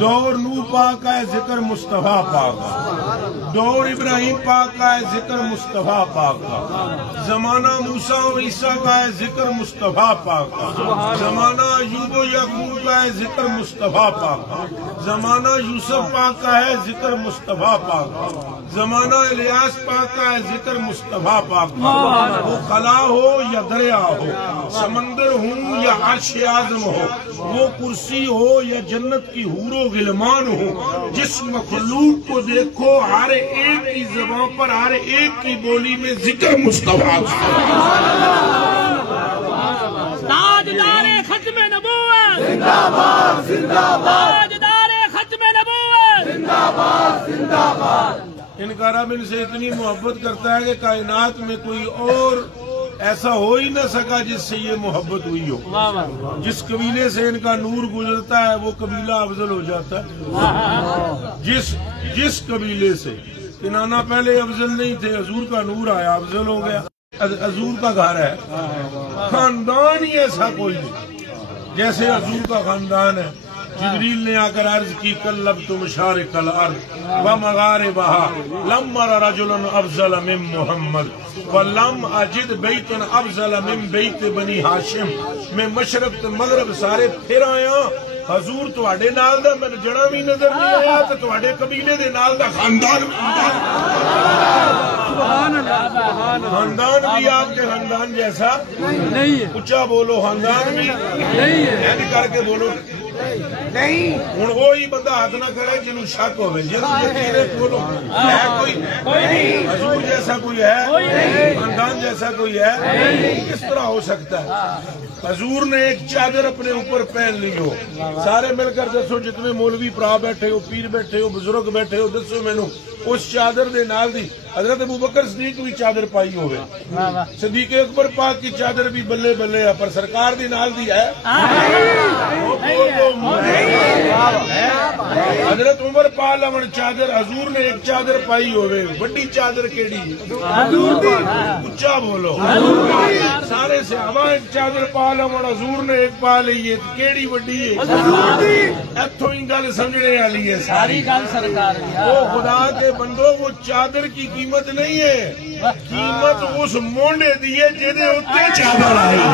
دور نوح پاک کا ہے ذکر مصطفیٰ پاک کا، دور ابراہیم پاک کا ہے ذکر مصطفیٰ پاک کا، زمانہ موسیٰ و عیسیٰ کا ہے ذکر مصطفیٰ پاک کا، زمانہ ایوب و یعقوب کا ہے ذکر مصطفیٰ پاک کا، زمانہ یوسف پاک کا ہے ذکر مصطفیٰ پاک کا، زمانہ الیاس پاک کا ہے ذکر مصطفیٰ پاک کا، وہ خلا ہو یا دریا ہو، سمندر ہوں یا عرش اعظم ہو، وہ کرسی ہو یا جنت کی حور و غلمان ہو، جس مخلوق کو دیکھو ہر ایک کی زبان پر ہر ایک کی بولی میں ذکر مصطفیٰ کا۔ تاجدار ختم نبوت زندہ باد زندہ باد، تاجدار ختم نبوت زندہ باد زندہ باد۔ ان کا رب ان سے اتنی محبت کرتا ہے کہ کائنات میں کوئی اور ایسا ہو ہی نہ سکا جس سے یہ محبت ہوئی ہو۔ جس قبیلے سے ان کا نور گزرتا ہے وہ قبیلہ افضل ہو جاتا ہے۔ جس قبیلے سے کنانا پہلے افضل نہیں تھے، حضور کا نور آیا افضل ہو گیا۔ حضور کا گھر ہے، خاندان ہی ایسا کوئی نہیں جیسے حضور کا خاندان ہے۔ جبریل نے آ کر عرض کی کلبت مشارق الارض ومغاربها لم ار رجلا افضل من محمد ولم اجد بیتا افضل من بیت بنی ہاشم۔ میں مشرق تو مغرب سارے پھر آیا، حضور تواڈے نال دا میں جڑا بھی نظر نہیں آیا تو تواڈے قبیلے دے نال دا خاندان بھی آپ کے خاندان جیسا نہیں ہے۔ اچھا بولو، خاندان بھی نہیں ہے، کر کے بولو نہیں۔ ہوں وہی بندہ ہاتھ نہ کرے جنہوں شک ہوئے، بولو ہے کوئی حضور جیسا کوئی ہے، خاندان جیسا کوئی ہے؟ کس طرح ہو سکتا ہے؟ حضور نے ایک چادر اپنے اوپر پہن لی ہو، سارے مل کر دسو، جتنے مولوی پرا بیٹھے ہو، پیر بیٹھے ہو، بزرگ بیٹھے ہو، دسو مینو اس چادر دے نال دی حضرت ابوبکر صدیق بھی چادر پائی ہوئے، صدیق اکبر پاک کی چادر بھی بلے بلے ہے، پر سرکار دی نال دی ہے۔ حضرت عمر پا لون چادر، حضور نے ایک چادر پائی ہوئے، بڑی چادر کیڑی؟ اچھا بولو، سارے صحابہ ایک چادر پا لون، حضور نے ایک پا لی ہے، کیڑی وڈی ہے؟ اتھوں ہی گل سمجھنے والی ہے ساری گل سرکار دی۔ وہ خدا کے بندو، وہ چادر کی قیمت نہیں ہے، قیمت اس مونڈے دی ہے جہدے اوتے چادر آئی۔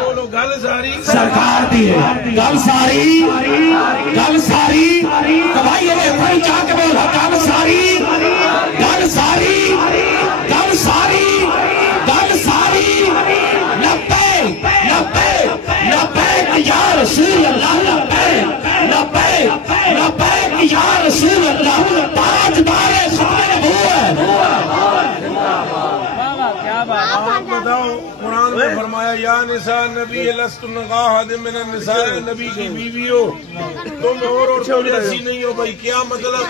بولو گل ساری سرکار دی ہے، گل ساری گل ساری دوائی ہوئے پھر جا کے بولا گل ساری گل ساری گل ساری گل ساری نبے نبے نبے یا رسول اللہ، نبے نبے نبے یا رسول اللہ، تاجدار ختم نبوت۔ آپ بتاؤ، قرآن میں فرمایا یا نساء نبی لستن کاحد من النساء، نبی کی بیوی ہو تم اور عورتوں جیسی نہیں ہو۔ بھائی کیا مطلب؟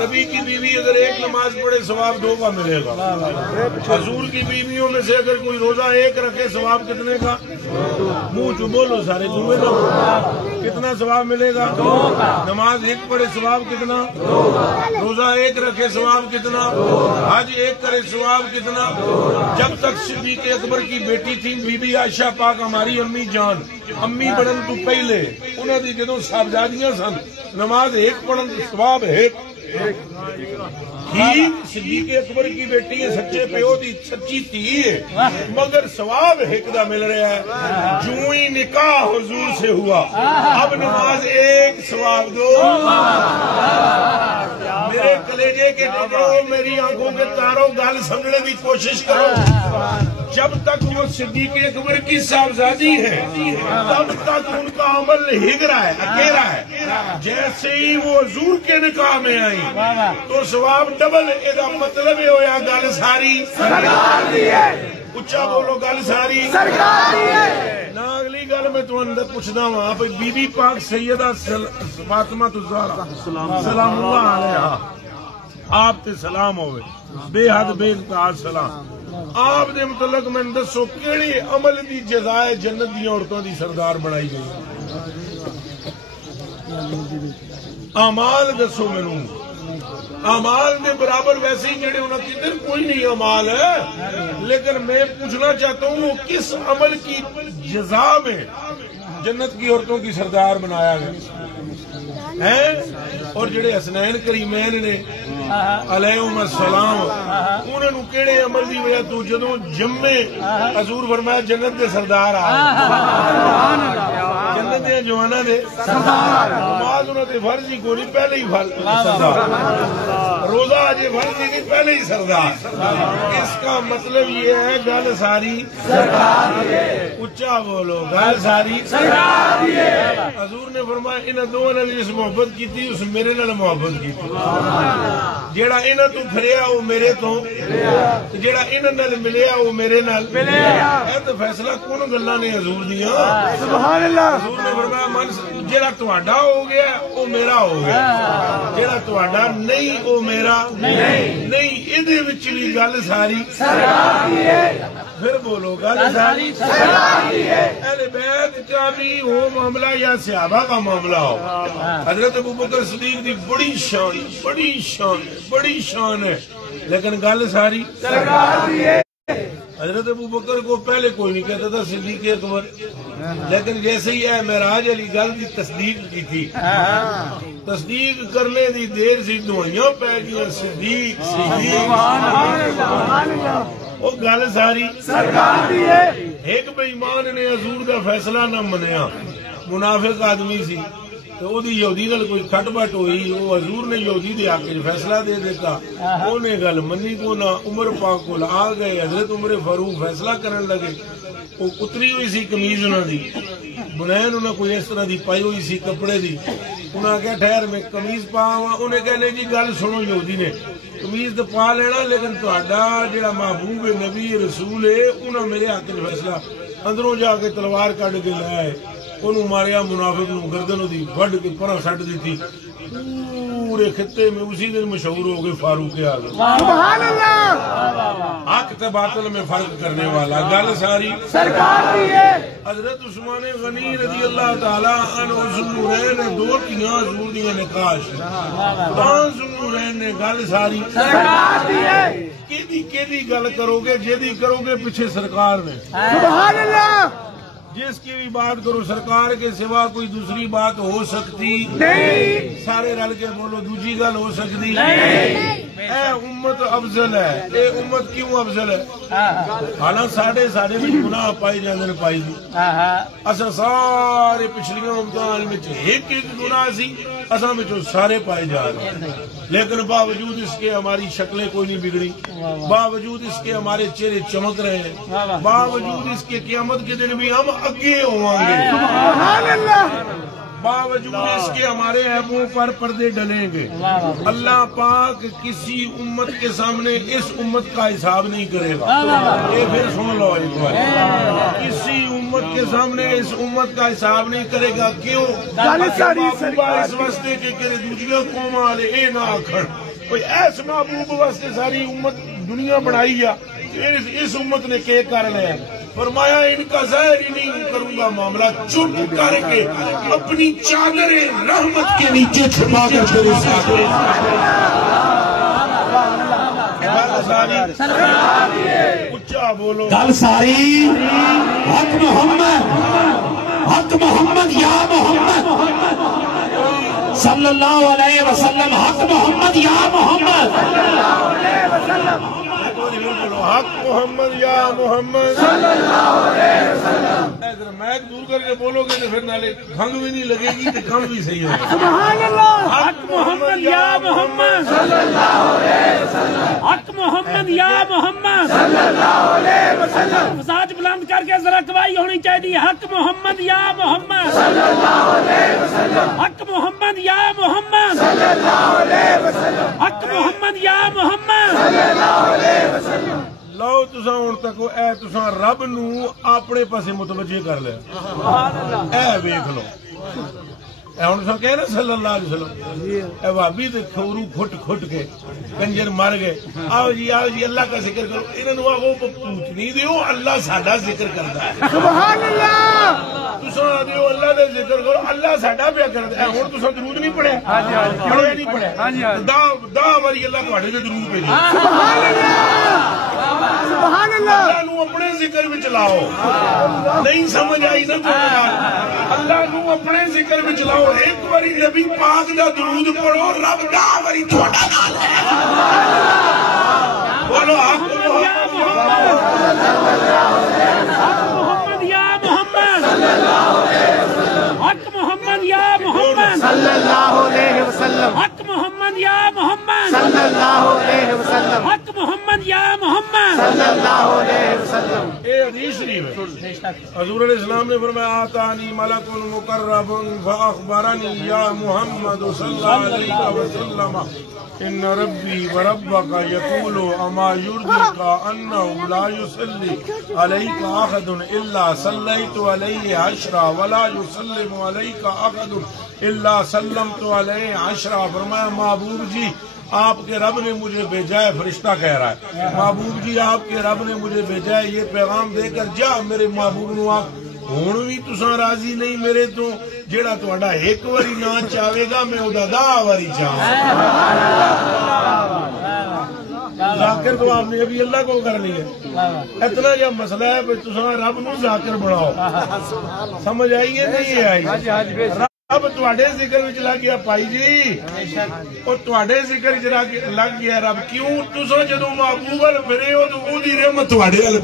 نبی کی بیوی اگر ایک نماز پڑھے ثواب 2 کا ملے گا، حضور کی بیویوں میں سے اگر کوئی روزہ ایک رکھے ثواب کتنے کا؟ منہ چو بولو سارے، کتنا ثواب ملے گا؟ 2۔ نماز ایک پڑھے ثواب کتنا؟ 2۔ روزہ ایک رکھے ثواب کتنا؟ حج ایک کرے ثواب کتنا؟ جب تک صدیق اکبر کی بیٹی تھی بی بی عائشہ پاک، ہماری امی جان، امی بڑھن تو پہلے انہوں نے جدوں صاحبزادیاں سن، نماز ایک پڑھن تو ثواب ایک ہی۔ صدیق اکبر کی بیٹی ہے، سچے پیو دی سچی تھی ہے، مگر ثواب ایک دا مل رہا ہے۔ جو ہی نکاح حضور سے ہوا، اب نماز ایک ثواب 2۔ میرے کلیجے کے ٹکڑوں، میری آنکھوں کے تاروں، گل سمجھنے کی کوشش کرو۔ جب تک وہ صدیق اکبر کی صاحبزادی ہے تب تک ان کا عمل ہگرا ہے، اکیرا ہے۔ جیسے ہی وہ حضور کے نکاح میں آئی تو ثواب ڈبل۔ یہ مطلب یہ ہوا گل ساری سرکار دی ہے۔ اچھا بولو، گل ساری سرکار دی ہے۔ نہ اگلی گل میں تو اندر پوچھنا وا، بی بی پاک سیدہ فاطمہ الزہرا سلام اللہ علیہا، آپ تے سلام ہوئے، بے حد بے انتہا سلام۔ آپ دے متعلق میں دسو کیڑے عمل دی جزائے جنت دی عورتوں دی سردار بنائی گئی؟ اعمال دسو مینوں۔ امال کے برابر ویسے ہی جڑے انہوں کے اندر کوئی نہیں امال ہے، لیکن میں پوچھنا چاہتا ہوں وہ کس عمل کی جزا میں جنت کی عورتوں کی سردار بنایا گیا ہے؟ اور جڑے حسنین کریمین نے علیہم السلام انہوں نے کیڑے عمل دی وجہ تو جدوں جمے حضور فرمایا جنت دے سردار آ جنت دے جوانا دے سردار نماز انہوں نے فرض ہی کوئی پہلے ہی سردار، روزہ اجے فرض ہی نہیں پہلے ہی سردار۔ اس کا مطلب یہ ہے گل ساری سرکار دی ہے، اونچا بولو گل ساری سرکار دی ہے۔ حضور نے فرمایا انہاں دونوں نے جس محبت کی تھی اس میرے نال محبت کی تھی، جیڑا انہاں تو پھریا وہ میرے تو، جیڑا انہاں نال ملیا وہ میرے نال ملیا۔ اے تے فیصلہ کون گلاں نے حضور دیاں؟ سبحان اللہ۔ حضور نے فرمایا من جیڑا تہاڈا ہو گیا وہ میرا ہو گیا، جیڑا تہاڈا نہیں وہ میرا نہیں۔ ایدے وچ وی گل ساری سرکار دی ہے، پھر بولو گل ساری سرکار دی ہے۔ اہل بیت کا بھی ہو معاملہ یا صحابہ کا معاملہ ہو، حضرت ابوبکر صدیق دی بڑی شان ہے، لیکن گل ساری سرکار دی ہے۔ حضرت ابوبکر کو پہلے کوئی نہیں کہتا تھا صدیق اکبر، لیکن جیسے ہی ہے معراج علی گل کی تصدیق کی تھی، تصدیق کرنے دی دیر سی دعائیاں پہ گئی صدیق وہ گل ساری سرکار دی ہے۔ ایک بے ایمان نے حضور کا فیصلہ نہ منیا، منافق آدمی سی تو وہ یہودی نال کوئی کھٹ بٹ ہوئی، وہ حضور نے یہودی دے آکے فیصلہ دے دیتا، انہیں گل منی کو نہ عمر پاک کو آ گئے، حضرت عمر فاروق فیصلہ کرن لگے، وہ اتری ہوئی سی کمیز انہوں دی، بنین انہوں کوئی اس طرح دی پائی ہوئی سی کپڑے دی، انہوں نے کہا ٹھہر میں کمیز پاواں، انہیں کہنے جی گل سنو یہودی نے کمیز تو پا لینا لیکن تہاڈا جڑا محبوب نبی رسول ہے انہوں میرے حق میں فیصلہ اندروں جا کے تلوار کڈ کے لے آئے، انہوں ماریا منافق نو گردن دی وڈ کے پرا سٹ دیتی، پورے خطے میں اسی دن مشہور ہو گئے فاروق اعظم، سبحان اللہ، حق تے باطل میں فرق کرنے والا، گل ساری سرکار دی ہے۔ حضرت عثمان غنی رضی اللہ تعالی عنہ ذوالنورین نے دو تیاں حضور دیاں نکاح ذوالنورین نے، گل ساری سرکار دی ہے۔ کیدی گل کرو گے جیدی کرو گے پیچھے سرکار نے، سبحان اللہ۔ جس کی بھی بات کرو سرکار کے سوا کوئی دوسری بات ہو سکتی نہیں، سارے رل کے بولو دوسری گل ہو سکتی نہیں۔ اے امت افضل ہے، اے امت کیوں افضل ہے؟ حالانکہ ساڑھے بھی گناہ پائی جاندے پائی دی، اساں سارے پچھلیاں امتان میں ایک گناہ سی اساں میں سارے پائے جا رہے ہیں، لیکن باوجود اس کے ہماری شکلیں کوئی نہیں بگڑی، باوجود اس کے ہمارے چہرے چمک رہے ہیں، باوجود اس کے قیامت کے دن بھی ہم اگے ہوں گے، سبحان اللہ، باوجود اس کے ہمارے عیبوں پر پردے ڈلیں گے۔ اللہ پاک کسی امت کے سامنے اس امت کا حساب نہیں کرے گا، یہ پھر سن لو ایک بار، کسی امت کے سامنے اس امت کا حساب نہیں کرے گا، کیوں؟ اس واسطے کہ دوسری قوم والے اے نہ آکھن کوئی ایس محبوب واسطے ساری امت دنیا بنائی ہے، اس امت نے کیا کر لیا؟ فرمایا ان کا ظاہر ہی نہیں کروں گا معاملہ، چپ کر کے اپنی چادر رحمت کے نیچے چھپا کر تیرے ساتھ اچھا بولو گل ساری حق محمد یا محمد صلی اللہ علیہ وسلم، حق محمد یا محمد حق محمد یا محمد صلی اللہ علیہ وسلم۔ میک دور کر کے بولو گے تو پھر نالے کھنگ بھی نہیں لگے گی تو کم بھی صحیح ہوگا، سبحان اللہ۔ حق محمد یا محمد صلی اللہ علیہ وسلم، حق محمد یا محمد صلی اللہ علیہ وسلم، ساتھ بلند کر کے ذرا گواہی ہونی چاہیے، حق محمد یا محمد صلی اللہ علیہ وسلم، حق محمد یا محمد صلی اللہ علیہ وسلم، حق محمد یا محمد صلی اللہ علیہ وسلم۔ لو تساں ہن تک اے تساں رب نو اپنے پاسے متوجہ کر لیا، اے ویکھ لو، اے ہن تساں کہہ رہے صلی اللہ علیہ وسلم، اے بھابی تے کھورو کھٹ کے کنجر مر گئے، آؤ جی اللہ کا ذکر کرو، انہاں نو آگو پوچھ نہیں دیو اللہ ساڈا ذکر کردا ہے، سبحان اللہ، تساں دیو اللہ دے ذکر کرو اللہ ساڈا پیا کردا ہے ہن تساں درود نہیں پڑھیا پڑھیا نہیں پڑھیا دا واری اللہ تواڈے تے درود بھیجے سبحان اللہ اللہ نو اپنے ذکر وچ لاؤ نہیں سمجھ آئی نا اللہ نو اپنے ذکر وچ لاؤ ایک واری نبی پاک دا درود پڑھو رب دا واری تہاڈا نال ہے بولو حق محمد یا محمد حق محمد یا محمد صلی اللہ علیہ وسلم حق محمد یا محمد صلی اللہ علیہ وسلم حق محمد یا محمد صلی اللہ علیہ وسلم یہ حدیث شریف ہے حضور علیہ السلام نے فرمایا آتانی ملک مقرب فاخبرنی یا محمد صلی اللہ علیہ وسلم ان ربی وربک یقول اما یرضیک انه لا یصلی علیک احد الا صلیت علیہ عشرا ولا یسلم علیک احد الا سلمت علیہ عشرا فرمایا محبوب جی آپ کے رب نے مجھے بھیجا ہے فرشتہ کہہ رہا ہے محبوب جی آپ کے رب نے مجھے بھیجا ہے یہ پیغام دے کر جا میرے محبوب نو آپ ہوں بھی تساں راضی نہیں میرے تو جیڑا تہاڈا ایک واری نہ چاہے گا میں ادا 10 واری چاہوں ذاکر تو آپ نے ابھی اللہ کو کرنی ہے اتنا جب مسئلہ ہے کہ تساں رب نو ذاکر بناؤ سمجھ آئی ہے نہیں آئی اب تواڈے ذکر وچ لگ گیا پائی جی اور تواڈے ذکر وچ لگ گیا رب کیوں تساں جدوں محبوب ال پھرے ہو تو اودی رحمت تواڈے ال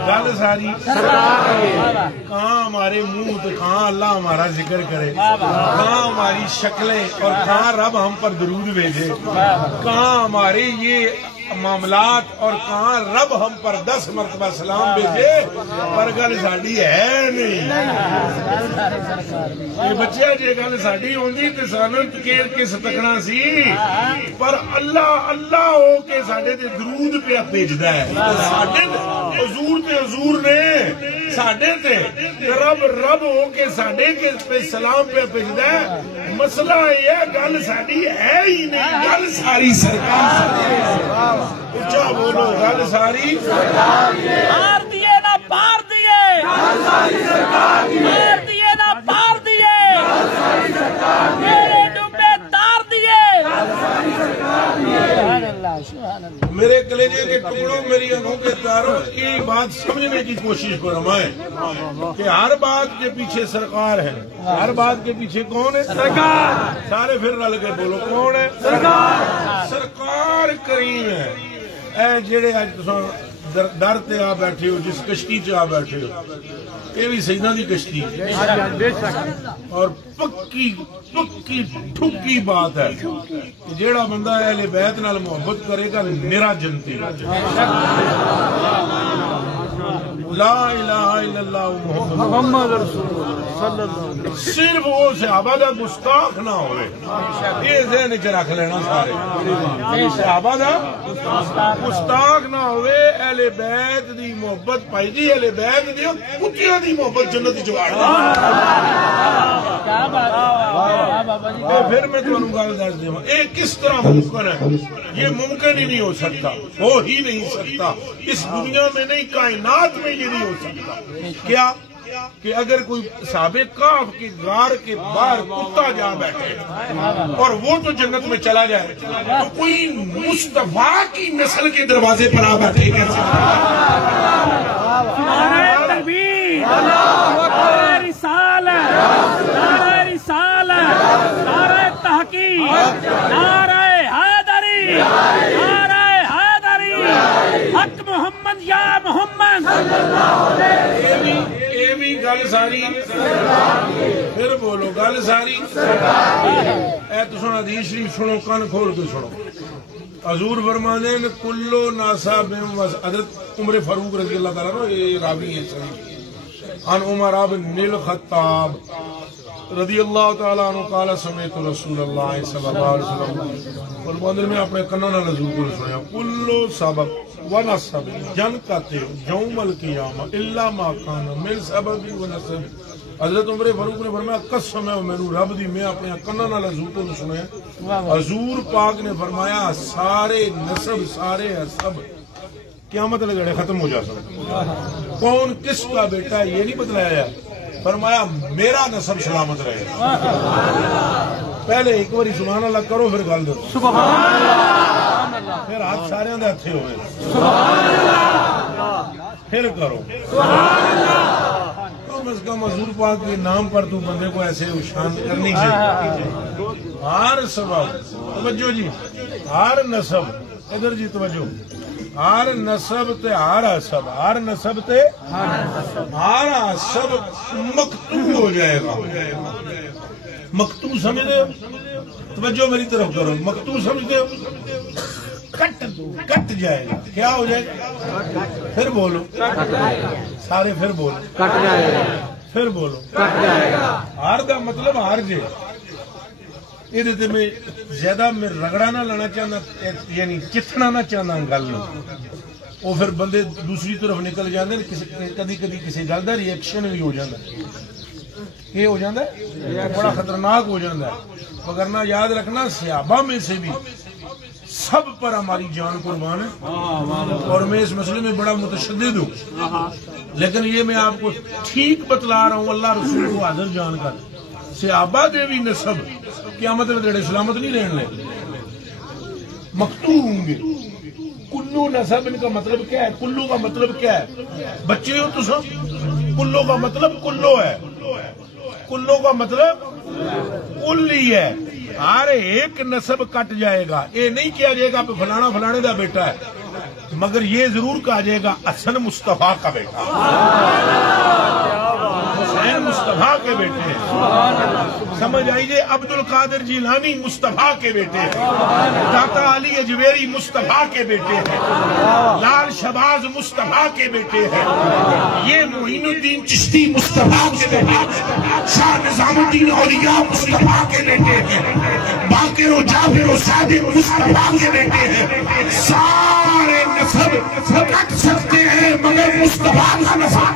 گل ساری کہاں ہمارے منہ تو کہاں اللہ ہمارا ذکر کرے کہاں ہماری شکلیں اور کہاں رب ہم پر درود بھیجے کہاں ہمارے یہ معاملات اور کہاں رب ہم پر 10 مرتبہ سلام بھیجے پر گل ساڈی ہے نہیں یہ بچے جی گل ساڈی ہوندی تے سانوں کے ستکنا سی پر اللہ اللہ ہو کے ساڈے تے درود پیا بھیجدا ہے ساڈے حضور تے حضور نے ساڈے تے رب رب ہو کے ساڈے کے پہ سلام پیا بھیجدا ہے مسئلہ یہ گل ساڈی ہے ہی نہیں گل ساری سرکار اچھا بولو گل ساری پار دیے نہ پار دیے پار دیے نہ پار دیے میرے ڈوبے تار دیے میرے کلیجے کے ٹکڑوں میری آنکھوں کے تاروں کی بات سمجھنے کی کوشش کرو میں کہ ہر بات کے پیچھے سرکار ہے ہر بات کے پیچھے کون ہے سرکار سارے پھر رل کے بولو کون ہے سرکار سرکار کریم ہے اے جڑے اج تساں در تے آ بیٹھے ہو جس کشتی چ آ بیٹھے ہو یہ بھی سیداں دی کشتی اور پکی پکی ٹھکی بات ہے کہ جیڑا بندہ اہل بیت نال محبت کرے گا میرا جنتی لا الہ الا اللہ محمد رسول اللہ صلی اللہ علیہ وسلم صرف وہ صحابہ دا گستاخ نہ ہوئے یہ ذہن وچ رکھ لینا سارے صحابہ دا گستاخ نہ ہوئے اہل بیت دی محبت پائی جی اہل بیت دی کتیاں دی محبت جنت وچ واڑ پھر میں تمہیں گل دس دوں یہ کس طرح ممکن ہے یہ ممکن ہی نہیں ہو سکتا ہو ہی نہیں سکتا اس دنیا میں نہیں کائنات میں یہ نہیں ہو سکتا کیا کہ اگر کوئی سابق کاف کی غار کے باہر کتا جا بیٹھے اور وہ تو جنت میں چلا جائے تو کوئی مصطفیٰ کی نسل کے دروازے پر آ بیٹھے کیسے نعرہ تحقیق نعرہ حیدری نعرہ حیدری حق محمد یا محمد یہ بھی گل ساری پھر بولو گل ساری اے تو سنا حدیث شریف سنو کان کھول کے سنو حضور فرمانے ہیں کلو ناصاب حضرت عمر فاروق رضی اللہ تعالیٰ عنہ یہ راوی ہے صحیح عن عمر بن الخطاب رضی اللہ تعالیٰ عنہ قال سمعت رسول اللہ صلی اللہ علیہ وسلم فرمانے میں اپنے کنوں نال حضور کو سنیا کلو سبب ونسب جن کتے یوم القیامہ الا ما کان من سبب ونسب حضرت عمر فاروق نے فرمایا قسم ہے میں رب دی میں اپنے کنوں نال حضور کو سنیا حضور پاک نے فرمایا سارے نسب سارے حسب قیامت لگڑے ختم ہو جا سکتے کون کس کا بیٹا ہے یہ نہیں بتلایا فرمایا میرا نسب سلامت رہے. پہلے ایک باری سبحان اللہ کرو پھر گل دو. پھر ہاتھ سارے دے ہتھے ہوئے. پھر کرو. کم از کم حضور پاک کے نام پر تو بندے کو ایسے شان کرنی چاہیے. ہر سبب توجہ جی، ہر نسب ادھر جی توجہ، ہر نسب تے ہر حسب، ہر نسب تے ہر حسب مقتو ہو جائے گا. مقتو سمجھتے ہو؟ توجہ میری طرف کرو. مقتو سمجھتے ہو؟ کٹ جائے گا. کیا ہو جائے گا؟ پھر بولو سارے، پھر بولو کٹ جائے گا. پھر بولو کٹ جائے گا. ہار دا مطلب ہار جے. یہ میں زیادہ میں رگڑا نہ لانا چاہنا، یعنی چتھنا نہ چاہنا گل نو. وہ پھر بندے دوسری طرف نکل جاندے. کدی کدی کسی گل دا ریئیکشن بھی ہو جاتا. یہ ہو جاتا ہے بڑا خطرناک ہو جاتا ہے. وگرنہ یاد رکھنا صحابہ میں سے بھی سب پر ہماری جان قربان ہے، اور میں اس مسئلے میں بڑا متشدد ہوں. لیکن یہ میں آپ کو ٹھیک بتلا رہا ہوں اللہ رسول کو حاضر جان کر. صحابہ دے بھی نسب قیامت میں دیڑے سلامت نہیں رہن لے، مقتو ہوں گے. کلو نسب ان کا مطلب کیا ہے؟ کلو کا مطلب کیا ہے؟ بچے ہو تو سب. کلو کا مطلب کلو ہے. کلو کا مطلب کل ہی ہے. ہر ایک نسب کٹ جائے گا. یہ نہیں کیا جائے گا فلانا فلانے دا بیٹا ہے، مگر یہ ضرور کہا جائے گا حسن مصطفیٰ کا بیٹا، حسین مصطفیٰ کے بیٹے ہیں. سمجھ آئیے؟ عبد القادر جیلانی مصطفیٰ کے بیٹے ہیں. داتا علی اجویری مصطفیٰ کے بیٹے ہیں. لال شہباز مصطفیٰ کے بیٹے ہیں. یہ معین الدین چشتی مصطفیٰ کے بیٹے ہیں. شاہ نظام الدین اولیاء مصطفیٰ کے بیٹے ہیں. باقر و جعفر و صادق مصطفیٰ کے بیٹے ہیں. سارے نسب کٹ سکتے ہیں مگر مصطفیٰ کا نسب.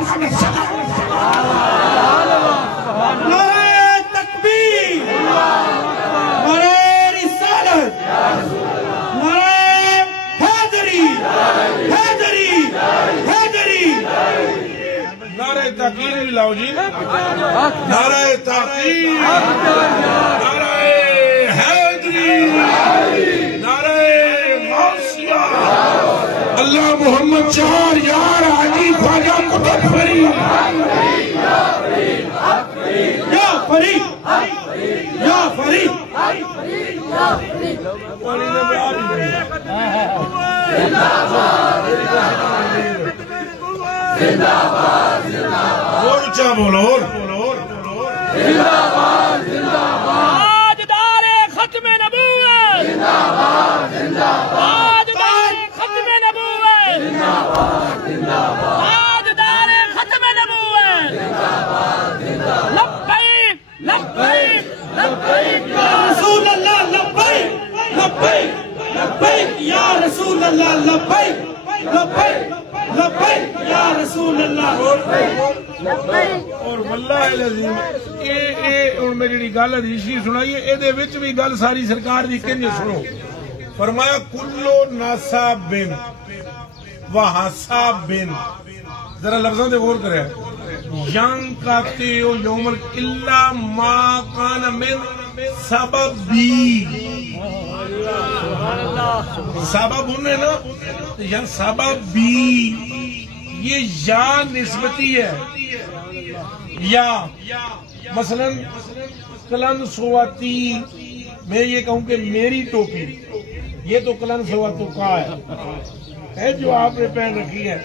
نعرہ تکبیر، نعرہ رسالت، نعرہ حیدری، حیدری، حیدری. نعرہ تحقیر بھی لاؤ جی. نعرہ تحقیر، نعرہ حیدری، نعرہ غوثیہ. اللہ محمد چار یار علی خواجہ قطب فرید. یا فرید، یا فرید. اور اونچا بولو. تاجدار ختم نبوت، تاجدار ختم نبوت، تاجدار ختم نبوت. لبیک لبیک لبیک یا رسول اللہ لبیک، لبیک، لبیک یا رسول اللہ. لبیک، لبیک، لبیک یا رسول اللہ. اور واللہ العظیم ہن میں جڑی گل حدیثی سنائی ہے دے وچ بھی گل ساری سرکار دی کنج سنو. فرمایا کلو ناسب و حساب. ذرا لفظوں تے غور کرے. ین کاتے یوم الا ما کان من سببی. سبب ہے نا، یا سببی. یہ یا نسبتی ہے. یا مثلا کلن سواتی، میں یہ کہوں کہ میری ٹوپی، یہ تو کلن سواتو کا ہے جو آپ نے پہن رکھی ہے.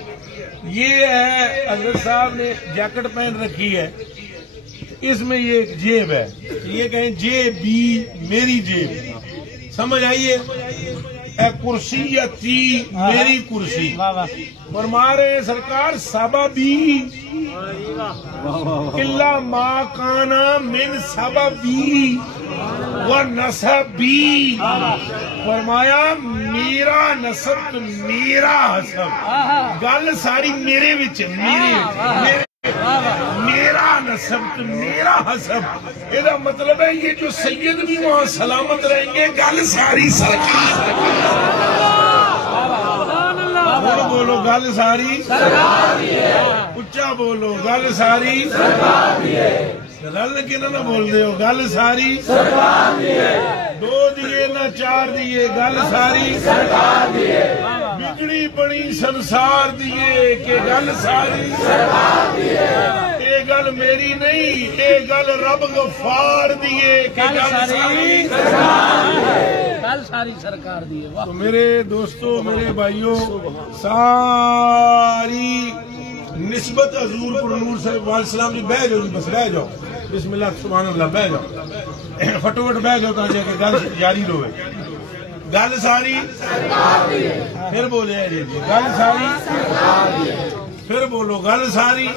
یہ ہے حضرت صاحب نے جیکٹ پہن رکھی ہے، اس میں یہ ایک جیب ہے. یہ کہیں جیبی، میری جیب. سمجھ آئیے؟ اے کرسی یا تی، میری کرسی. فرما رہے ہیں سرکار سببی الا ما کانا من سببی و نسبی. فرمایا میرا نسب تو میرا حسب. گل ساری میرے وچ، میرا نسب تو میرا حسب. یہ مطلب ہے یہ جو سید بھی وہاں سلامت رہیں گے. گل ساری سرکار. بولو گل ساری سرکار. اچا بولو گل ساری رل کے نہ بول دے ہو گل ساری دو دیے نہ چار دیے گل ساری بگڑی بڑی سنسار دیے کہ گل ساری اے گل میری نہیں اے گل رب غفار دیے کہ گل ساری گل ساری سرکار دی ہے تو میرے دوستو میرے بھائیوں ساری نسبت حضور پر نور صلی اللہ علیہ وسلم جی بہ جاؤ جی بس بہ جاؤ بسم اللہ سبحان اللہ بہ جاؤ فٹوفٹ بہ جاؤ تاکہ کہ گل جاری رہے گل ساری پھر بولے جی گل ساری پھر بولو گل ساری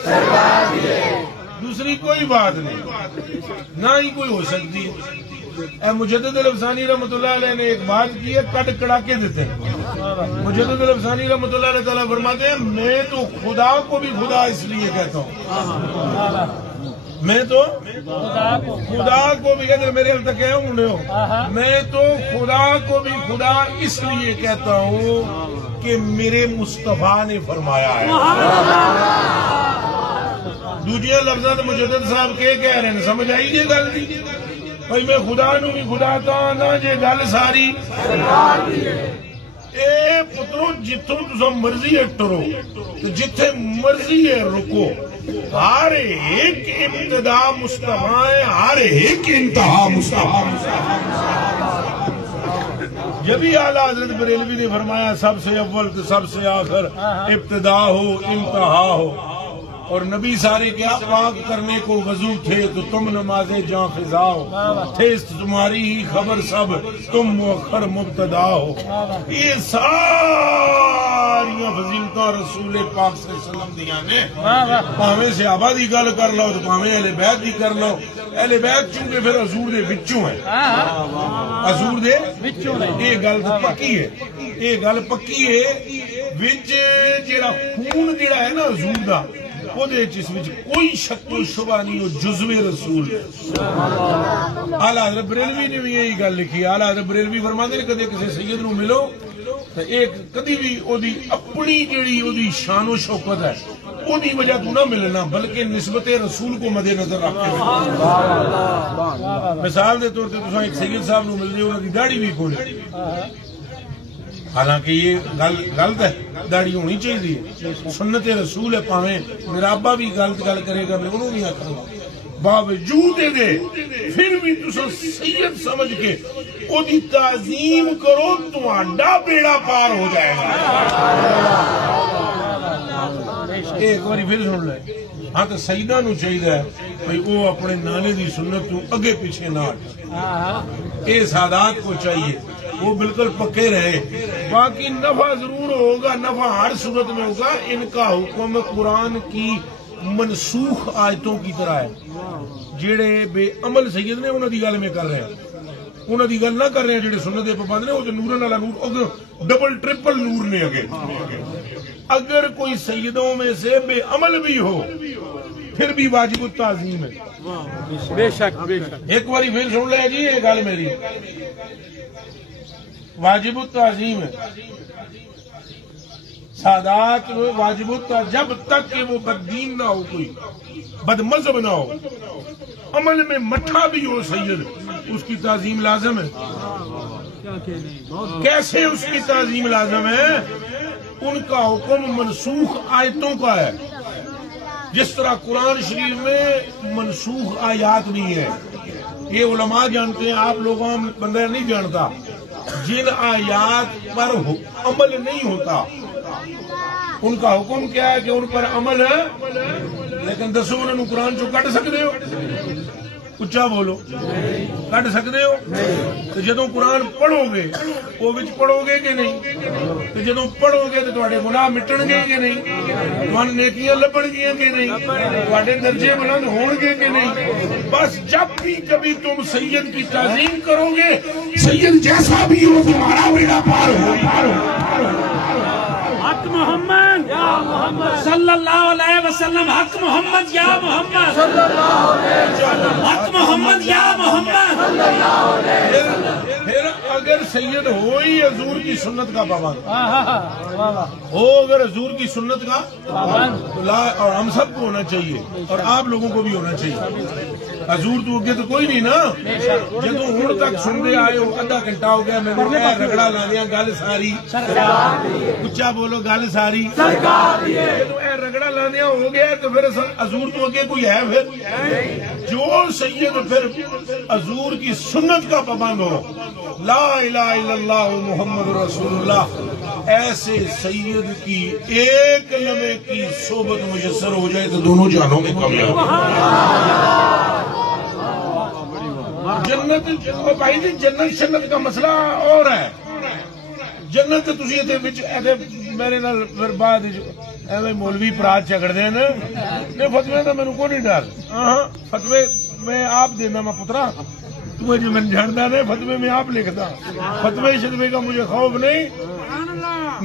دوسری کوئی بات نہیں نہ ہی کوئی ہو سکتی ہے مجدد الافسانی رحمۃ اللہ علیہ نے ایک بات کی ہے کٹ کڑا کے دیتے ہیں مجدد الافسانی رحمۃ اللہ علیہ تعالیٰ فرماتے ہیں میں تو خدا کو بھی خدا اس لیے کہتا ہوں میں تو خدا کو بھی کہتے ہیں میرے حل تک ہے میں تو خدا کو بھی خدا اس لیے کہتا ہوں کہ میرے مصطفیٰ نے فرمایا ہے دوجے لفظات مجدد صاحب کے کہہ رہے ہیں سمجھ آئی جی گل دی بھائی میں خدا نو بھی خدا تا نہ جے گل ساری اے پترو جتوں تساں مرضی ہے ٹرو جتھے مرضی ہے رکو ہر ایک ابتدا مصطفیٰ ہے ہر ایک انتہا مصطفیٰ جبھی اعلیٰ حضرت بریلوی نے فرمایا سب سے اول تو سب سے آخر ابتدا ہو انتہا ہو اور نبی سارے کیا پاک کرنے کو وضو تھے تو تم نماز جاں فضا ہو تھے تمہاری ہی خبر سب تم مؤخر مبتدا ہو یہ ساری فضیلتاں رسول پاک صلی اللہ علیہ وسلم دیاں نے پاویں صحابہ دی گل کر لو تو پاویں اہل بیت دی کر لو اہل بیت چونکہ پھر حضور دے وچوں ہے حضور دے وچوں یہ گل تو پکی ہے یہ گل پکی ہے وچ جیڑا خون جیڑا ہے نا حضور دا کوئی شک و شبہ نہیں ہو جزو رسول اعلیٰ حضرت بریلوی نے بھی یہی گل لکھی اعلیٰ حضرت بریلوی فرماتے ہیں کدے کسی سید نو ملو تو ایک کدی بھی او دی اپنی جڑی او دی شان و شوکت ہے او دی وجہ تو نہ ملنا بلکہ نسبت رسول کو مد نظر رکھ کے مثال دے طور پہ تساں ایک سید صاحب نو مل جے انہاں دی داڑھی بھی کوئی حالانکہ یہ غلط ہے داڑھی ہونی چاہیے سنت رسول ہے پاویں میرا ابا بھی غلط گل کرے گا میں انہوں نہیں آکھوں گا باوجود دے پھر بھی تساں سید سمجھ کے او دی تعظیم کرو تہاڈا بیڑا پار ہو جائے گا ایک باری پھر سن لے ہاں تو سیدہ نو چاہیے بھائی وہ اپنے نانے دی سنت تو اگے پیچھے نہ اے سادات کو چاہیے وہ بالکل پکے رہے باقی نفع ضرور ہوگا نفع ہر صورت میں ہوگا ان کا حکم قرآن کی منسوخ آیتوں کی طرح ہے جڑے بے عمل سید نے انہوں دی گل میں کر رہے ہیں انہوں دی گل نہ کر رہے ہیں جڑے سنت دے پابند نے وہ تو نورن والا نور ڈبل ٹرپل نور نے اگے اگر کوئی سیدوں میں سے بے عمل بھی ہو پھر بھی واجب التعظیم ہے بے شک ایک باری پھر سن لے جی یہ گل میری واجب التعظیم ہے سادات واجب التعظیم جب تک کہ وہ بددین نہ ہو کوئی بد مذہب نہ ہو عمل میں مٹھا بھی ہو سید اس کی تعظیم لازم ہے کیسے اس کی تعظیم لازم ہے ان کا حکم منسوخ آیتوں کا ہے جس طرح قرآن شریف میں منسوخ آیات نہیں ہے یہ علماء جانتے ہیں آپ لوگوں بندہ نہیں جانتا جن آیات پر عمل نہیں ہوتا ان کا حکم کیا ہے کہ ان پر عمل ہے لیکن دسو انہوں قرآن چو کٹ سکتے ہو اچھا بولو کٹ سکتے ہو تو جدوں قرآن پڑھو گے وہ وچ پڑھو گے کہ نہیں تو جدوں پڑھو گے تو تواڈے گناہ مٹن گے کہ نہیں تمہیں نیکیاں لبن گیاں کہ نہیں تواڈے درجے بلند ہون گے کہ نہیں بس جب بھی کبھی تم سید کی تعظیم کرو گے سید جیسا بھی ہو تمہارا بیڑا پار ہو حق محمد صلی اللہ علیہ وسلم حق محمد یا محمد حق محمد یا محمد پھر اگر سید ہو ہی حضور کی سنت کا پابند ہو، اگر حضور کی سنت کا تو اور ہم سب کو ہونا چاہیے اور آپ لوگوں کو بھی ہونا چاہیے. حضور تو اگے تو کوئی نہیں نا، جدو ہوں تک سنتے آئے ہو آدھا گھنٹہ ہو گیا میں رگڑا لایا گل ساری اچا بولو گل ساری جدو رگڑا لایا ہو گیا تو پھر حضور تو اگے کوئی ہے؟ پھر جو سید پھر حضور کی سنت کا پابند ہو، لا الہ الا اللہ محمد رسول اللہ، ایسے سید کی ایک لمحے کی صحبت میسر ہو جائے تو دونوں جہانوں میں کامیاب. جنت بھائی جی، جنت شنت کا مسئلہ اور ہے. جنت تسی میرے نال پھر بعد ایویں مولوی پرات جھگڑتے ہیں نہیں فتوے تو میرے کو نہیں ڈر. ہاں فتوے میں آپ دینا میں پترا، تمہیں جو میں جانتا نہیں فتوے میں آپ لکھتا، فتوے شتوے کا مجھے خوف نہیں.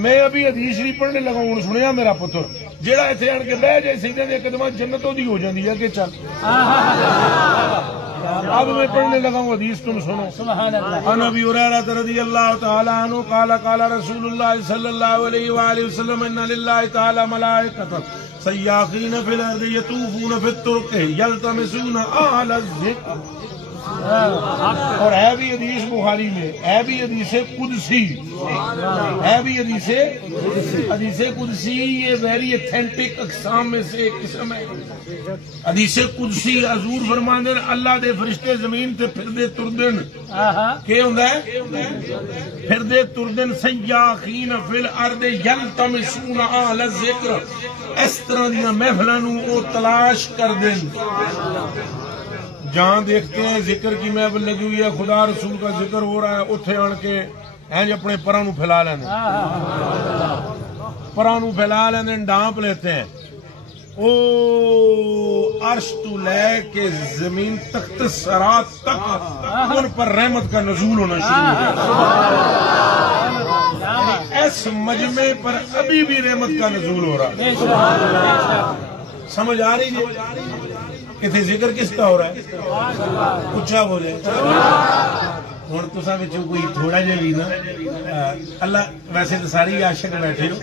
میں ابھی حدیث شریف پڑھنے لگا ہوں، سنیا میرا پتر جہاں اتنے آن کے بہ جائے سیدھے دے قدم جنت دی ہو جاتی ہے کہ چل. اب میں پڑھنے لگا ہوں حدیث، تم سنو. عن ابی ہریرہ رضی اللہ تعالی عنہ قال قال رسول اللہ صلی اللہ علیہ وآلہ وسلم ان للہ تعالی ملائکۃ سیاحین فی الارض یطوفون فی الطرق یلتمسون اہل الذکر. اور ہے بھی حدیث بخاری میں، ہے بھی حدیث قدسی، ہے بھی حدیث قدسی. یہ ویری اتھینٹک اقسام میں سے ایک قسم ہے. حدیث قدسی حضور فرماندے اللہ دے فرشتے زمین تے پھردے تردن کہ ہوندا ہے پھردے تردن سیاحین فی الارض یلتمسون اہل الذکر، اس طرح دیاں محفلاں نوں او تلاش کر دین. جہاں دیکھتے ہیں ذکر کی محفل لگی ہوئی ہے، خدا رسول کا ذکر ہو رہا ہے، اتنے آن کے اپنے پراں نوں پھیلا لیندے، پراں نوں پھیلا لیندے، ڈانپ لیتے ہیں. او عرش تو لے کے زمین تخت سرات تک ان پر رحمت کا نزول ہونا شروع ہو گیا. اس مجمع پر ابھی بھی رحمت کا نزول ہو رہا ہے. سمجھ آ رہی ہے کہ ذکر کس کا ہو رہا ہے؟ اچھا بولے. ہوں تو کوئی تھوڑا جہا بھی نا اللہ ویسے تو ساری عاشق بیٹھے ہو،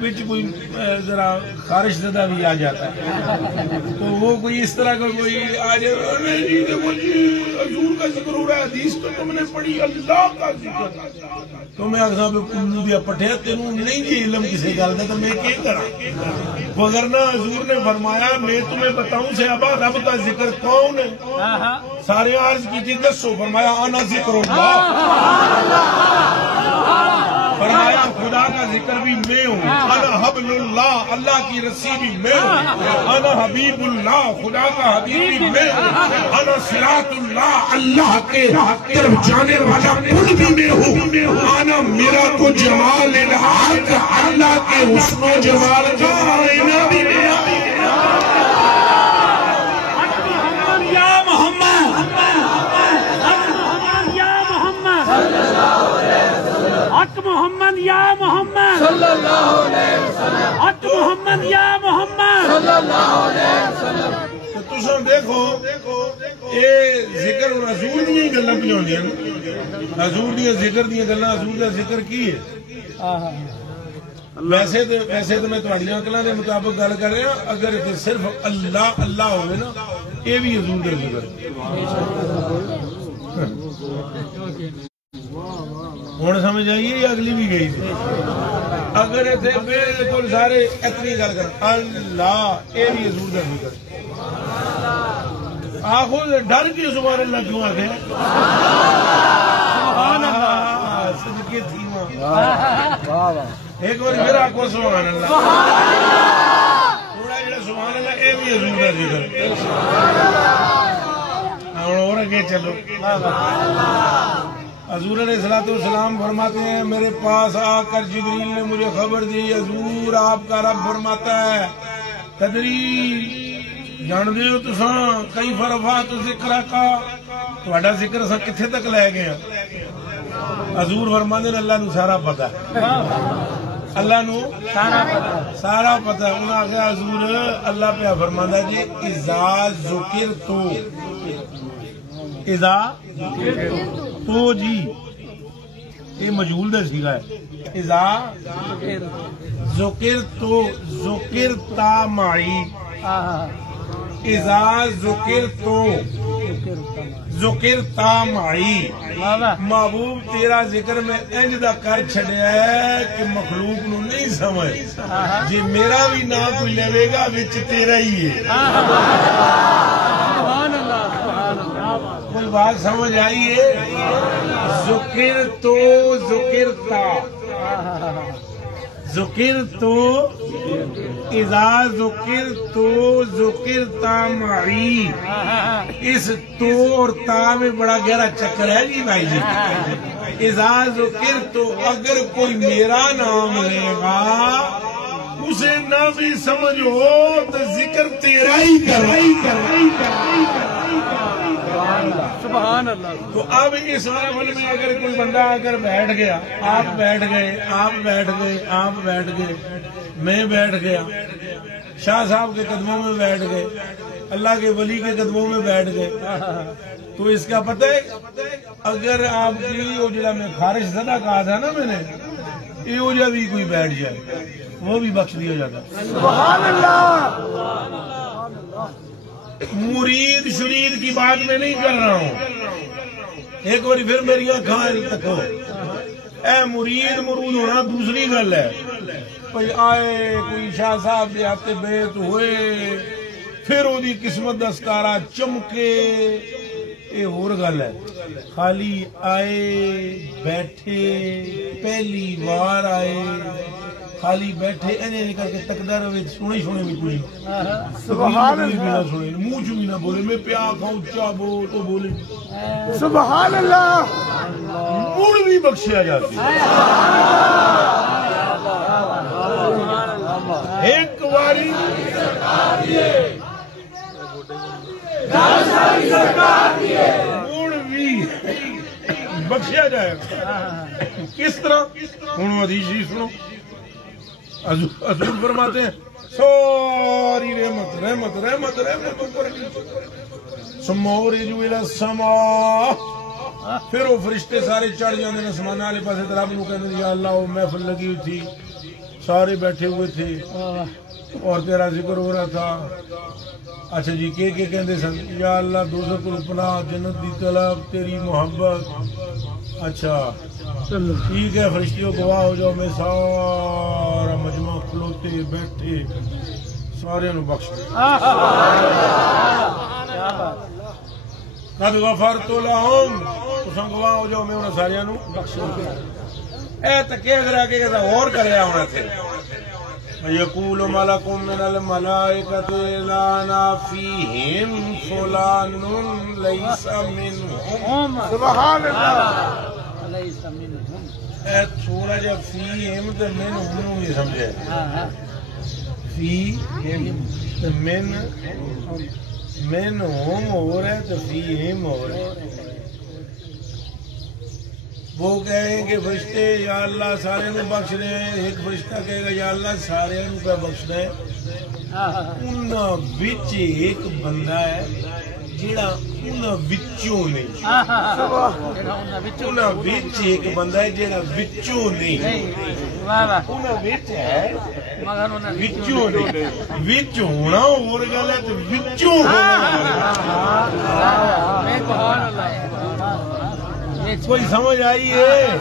بچ کوئی ذرا خارش زدہ بھی آ جاتا ہے تو وہ کوئی اس طرح کا کوئی آ جائے حضور کا ذکر ہو رہا ہے، حدیث تو تم نے پڑھی اللہ کا ذکر. تو میں آخر کلو دیا پٹھیا تینوں نہیں جی علم کسی گل کا تو میں کیا کرا. وگرنہ حضور نے فرمایا میں تمہیں بتاؤں صحابہ رب کا ذکر کون ہے؟ سارے عرض کی تھی دسو. فرمایا انا ذکر اللہ. فرمایا خدا کا ذکر بھی میں ہوں. انا حبل اللہ، اللہ کی رسی بھی میں ہوں. انا حبیب اللہ، خدا کا حبیب بھی میں ہوں. انا صراط اللہ، اللہ کے طرف جانے والا پل بھی میں ہوں. انا میرا کو جمال الحق، اللہ کے حسن و جمال کا آئینہ بھی میں ہوں. حق محمد یا محمد صلی اللہ علیہ وسلم، حق محمد یا محمد صلی اللہ علیہ وسلم. تساں دیکھو یہ ذکر حضور دیا گلاں پہ ہوندیاں نے، حضور دیا ذکر دیا گلاں، حضور کا ذکر کی ہے. ویسے تو میں تہاڈیاں عقلاں دے مطابق گل کر رہا، اگر صرف اللہ اللہ ہوئے نا یہ بھی حضور کا ذکر. ہوں سمجھ آئیے یا اگلی بھی گئی تھی؟ اگر بالکل سارے اتنی گل کر اللہ یہ بھی حضور کا ذکر. آخو ڈر کی سبحان اللہ کیوں آتے ہیں؟ صدقے تھی ایک بار پھر آخو سبحان اللہ. تھوڑا جڑا سبحان اللہ یہ بھی حضور کا ذکر. ہوں اور اگے چلو. حضور علیہ السلام فرماتے ہیں میرے پاس آ کر جبریل نے مجھے خبر دی حضور آپ کا رب فرماتا ہے تدری جان دیو تساں کئی فرفات ذکر کا تہاڈا ذکر اساں کتھے تک لے گئے. حضور فرماندے اللہ نو سارا پتہ ہے، اللہ نو سارا پتہ ہے. انہاں آخیا حضور اللہ پہ فرماندا جی اذا ذکر تو اذا تو جی یہ مجہول دے سیگا ہے اذا ذکرتا معی اذا ذکرتا معی محبوب تیرا ذکر میں انج دا کر چھڑیا ہے کہ مخلوق نو نہیں سمجھ جی میرا بھی نام کوئی لے گا وچ تیرا ہی ہے کوئی بات سمجھ آئی ہے ذکر تو اذا ذکرتا معی اس تو اور تا میں بڑا گہرا چکر ہے جی بھائی جی اذا ذکرتو اگر کوئی میرا نام لے گا اسے نہ بھی سمجھو تو ذکر تیرا ہی کر سبحان اللہ تو اب اس محفل میں اگر کوئی بندہ اگر بیٹھ گیا آپ بیٹھ گئے میں بیٹھ گیا شاہ صاحب کے قدموں میں بیٹھ گئے اللہ کے ولی کے قدموں میں بیٹھ گئے تو اس کا پتہ ہے اگر آپ کی وہ جڑا میں خارش زدہ کہا تھا نا میں نے یہ ہو جا بھی کوئی بیٹھ جائے وہ بھی بخش دیا جاتا سبحان اللہ مرید شرید کی بات میں نہیں کر رہا ہوں ایک بار پھر میری آنکھیں تکو اے مرید مرود ہونا دوسری گل ہے بھائی آئے کوئی شاہ صاحب دیہاتے بیت ہوئے پھر وہ دی قسمت دا ستارہ چمکے یہ اور گل ہے خالی آئے بیٹھے پہلی بار آئے خالی بیٹھے اینے نکل کے تقدر ہوئے سنے بھی کوئی سبحان اللہ منہ چو بھی نہ بولے میں پیا کھاؤں چا بول تو بولے سبحان اللہ مڑ بھی بخشیا جاتی ایک واری مڑ بھی بخشیا جائے کس طرح ہوں حدیث سنو حضور فرماتے ہیں ساری رحمت سمورج الى السماء پھر وہ فرشتے سارے چڑھ جاندے نے آسمان والے پاسے رب نو کہندے یا اللہ وہ محفل لگی ہوئی تھی سارے بیٹھے ہوئے تھے اور تیرا ذکر ہو رہا تھا اچھا جی کہ کہندے سن یا اللہ دوزخ کو پناہ جنت دی طلب تیری محبت اچھا ٹھیک ہے فرشتیوں گواہ ہو جاؤ میں سارا مجمع کھلوتے بیٹھے سارے نو بخش دے قد غفرت لهم تساں گواہ ہو جاؤ میں انہاں سارے نو بخش دے اے تکے اگر آ کے اور کریا ہونا تھے یقول ملک من الملائکۃ لا فیہم فلان لیس منہم سبحان اللہ اے تھوڑا جا فیہم تے من ہم نہیں سمجھے فیہم تے من ہم ہو رہے تو فیہم ہو رہے وہ کہیں کہ فرشتے یا اللہ سارے نو بخش رہے ہیں ایک فرشتہ کہے گا یا اللہ سارے نو کا بخش رہے ہیں انہاں وچ ایک بندہ ہے جیڑا انہاں وچوں نہیں انہاں وچ ایک بندہ ہے جیڑا وچوں نہیں انہاں وچ ہے مگر انہاں وچوں نہیں وچ ہونا اور گل ہے تے وچوں ہونا کوئی سمجھ آئی ہے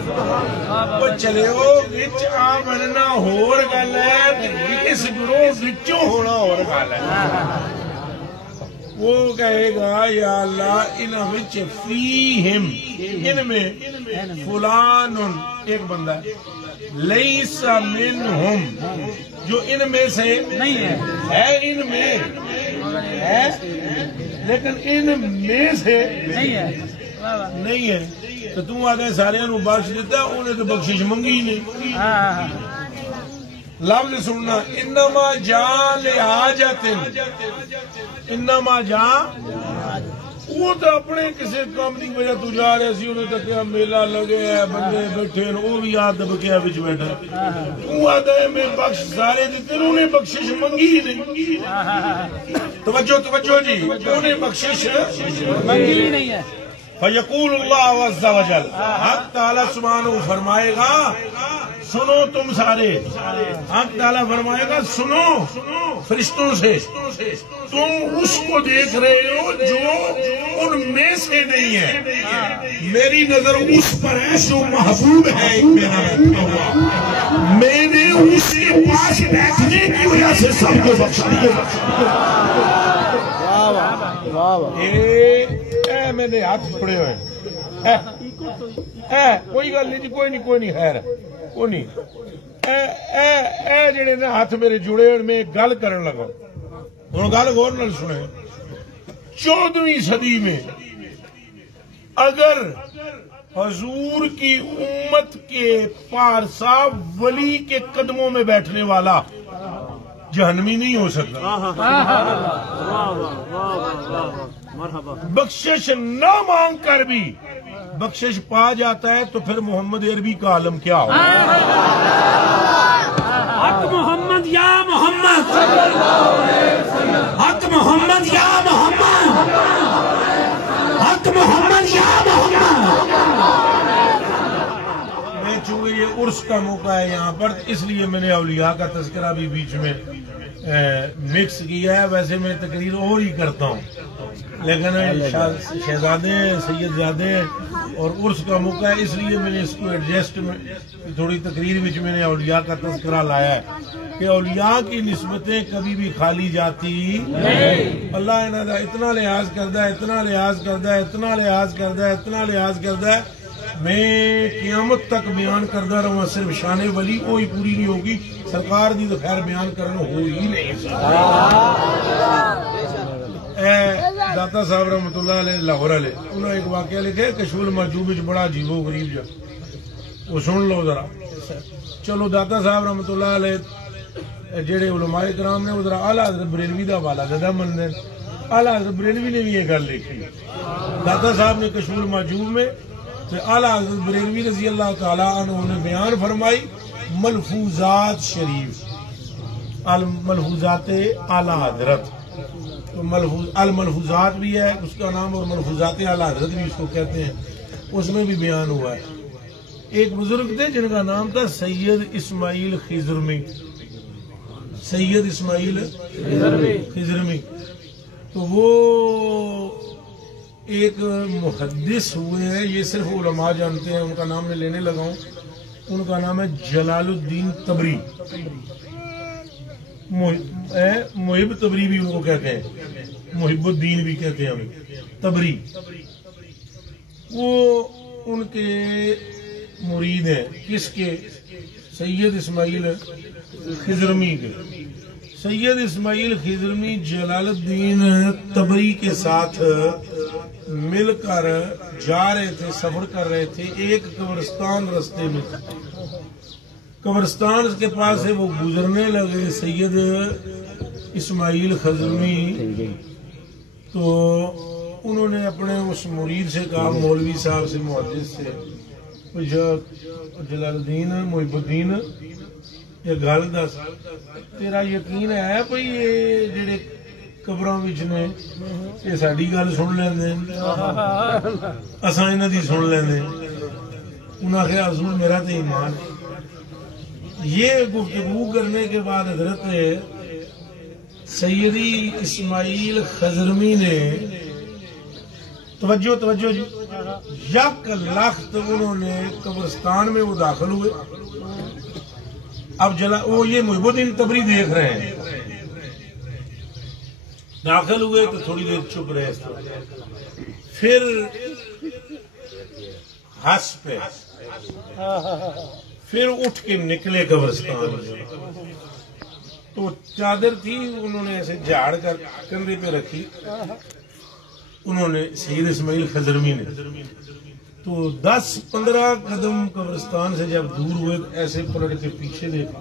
وہ چلے ہو وچ آ بننا ہور گل ہے اس گروہ وچوں ہونا ہور گل ہے وہ کہے گا یا اللہ انہاں وچ فیہم ان میں فلان ایک بندہ لیس منہم جو ان میں سے نہیں ہے ان میں ہے لیکن ان میں سے نہیں ہے تو تم آدھے سارے نو بخش دیتا انہیں تو بخشش منگی نہیں لفظ سننا انما جا لحاجت انما جا وہ تو اپنے کسی کام کی وجہ تو جا رہے سی انہیں تک میلہ لگے ہے بندے بیٹھے وہ بھی آ دبکیا بچ بیٹھا تو آدھے میں بخش سارے دیتے انہیں بخشش منگی نہیں توجہ جی انہیں بخشش منگی نہیں ہے فیقول اللہ عز و جل، حق تعالیٰ سبحانہ فرمائے گا سنو تم سارے، حق تعالیٰ فرمائے گا سنو فرشتوں سے، تم اس کو دیکھ رہے ہو جو ان میں سے نہیں ہے، میری نظر اس پر ہے جو محبوب ہے ایک میرا رکھا ہوا، میں نے اس کے پاس بیٹھنے کی وجہ سے سب کو بخشا دیا۔ میں نے ہاتھ پڑے ہوئے کوئی گل نہیں جی، کوئی نہیں خیر کوئی نہیں، جڑے نا ہاتھ میرے جڑے میں ایک گل کرن لگا، ہوں گل غور نال سنے۔ 14ویں صدی میں اگر حضور کی امت کے پارسا ولی کے قدموں میں بیٹھنے والا جہنمی نہیں ہو سکتا، بخشش نہ مانگ کر بھی بخشش پا جاتا ہے، تو پھر محمد عربی کا عالم کیا ہو؟ حق محمد یا محمد، حق محمد یا محمد، حق محمد یا محمد۔ میں چونکہ یہ عرس کا موقع ہے یہاں پر، اس لیے میں نے اولیاء کا تذکرہ بھی بیچ میں مکس کیا ہے، ویسے میں تقریر اور ہی کرتا ہوں، لیکن شہزادے سید زادے اور عرس کا موقع ہے، اس لیے میں نے اس کو ایڈجسٹ میں تھوڑی تقریر میں نے اولیاء کا تذکرہ لایا ہے کہ اولیاء کی نسبتیں کبھی بھی خالی جاتی نہیں۔ اللہ انہاں دا اتنا لحاظ کردہ ہے، اتنا لحاظ کردہ ہے، اتنا لحاظ کردہ ہے، اتنا لحاظ کردہ ہے، میں قیامت تک بیان کردہ رہوں، صرف شان ولی کوئی پوری نہیں ہوگی، سرکار دی تو خیر بیان کرنا ہو ہی نہیں سکتا۔ داتا صاحب رحمۃ اللہ علیہ لاہور والے انہوں نے ایک واقعہ لکھے کشف المحجوب بڑا عجیب و غریب جا، وہ سن لو ذرا۔ چلو داتا صاحب رحمۃ اللہ علیہ جڑے علماء کرام نے ادھر اعلیٰ حضرت بریلوی دا حوالہ زیادہ منتے ہیں، اعلیٰ حضرت بریلوی نے بھی یہ گل لکھی، داتا صاحب نے کشف المحجوب میں، پھر اعلیٰ حضرت بریلوی رضی اللہ تعالیٰ عنہ نے بیان فرمائی ملفوظات شریف، ملفوظات اعلیٰ حضرت، الملفوظات بھی ہے اس کا نام، اور ملفوظات اعلیٰ حضرت بھی اس کو کہتے ہیں، اس میں بھی بیان ہوا ہے۔ ایک بزرگ تھے جن کا نام تھا سید اسماعیل خضرمی، سید اسماعیل خضرمی، تو وہ ایک محدث ہوئے ہیں، یہ صرف علماء جانتے ہیں، ان کا نام میں لینے لگا ہوں، ان کا نام ہے جلال الدین تبری، محب تبری بھی ان کو کہتے ہیں، محب الدین بھی کہتے ہیں ہمیں تبری، وہ ان کے مرید ہیں، کس کے؟ سید اسماعیل خضرمی کے۔ سید اسماعیل خضرمی جلال الدین تبری کے ساتھ مل کر جا رہے تھے، سفر کر رہے تھے، ایک قبرستان رستے میں، قبرستان کے پاس سے وہ گزرنے لگے سید اسماعیل خضرمی، تو انہوں نے اپنے اس مرید سے کہا، مولوی صاحب سے، محدث سے، جلال الدین محب الدین یہ گل دس، تیرا یقین ہے بھئی یہ جڑے قبراں وچ نے یہ ساڈی گل سن لیندے اساں انہاں دی سن لیندے؟ انہاں آخیا حضور میرا تو ایمان ہے۔ یہ گفتگو کرنے کے بعد حضرت سیدی اسماعیل خضرمی نے توجہ جی، یک لخت انہوں نے قبرستان میں وہ داخل ہوئے، اب وہ یہ محب الدین تبری دیکھ رہے ہیں، داخل ہوئے تو تھوڑی دیر چپ رہے، پھر ہنس پہ، پھر اٹھ کے نکلے قبرستان میں، تو چادر تھی انہوں نے ایسے جھاڑ کر کندھے پہ رکھی، انہوں نے سید اسماعیل خضرمی نے، تو 10-15 قدم قبرستان سے جب دور ہوئے ایسے پلٹ کے پیچھے دیکھا،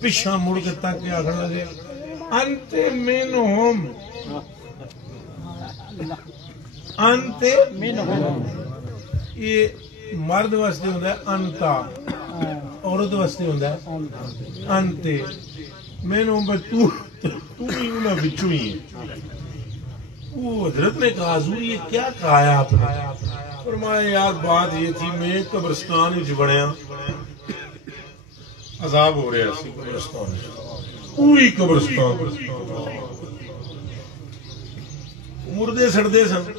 پیچھا مڑ کے تک کے آخر لگے انت منہم، انت منہم، یہ مرد واسطے ہوتا ہے انتا، عورت واسطے ہوتا ہے انتے، منہم، تو بھی انہاں وچوں ہی ہے۔ وہ حضرت نے کہا حضور یہ کیا کہا ہے آپ نے؟ فرمایا یار بات یہ تھی میں قبرستان وچ بڑھیا عذاب ہو رہا سی قبرستان پوری قبرستان مردے سڑتے سن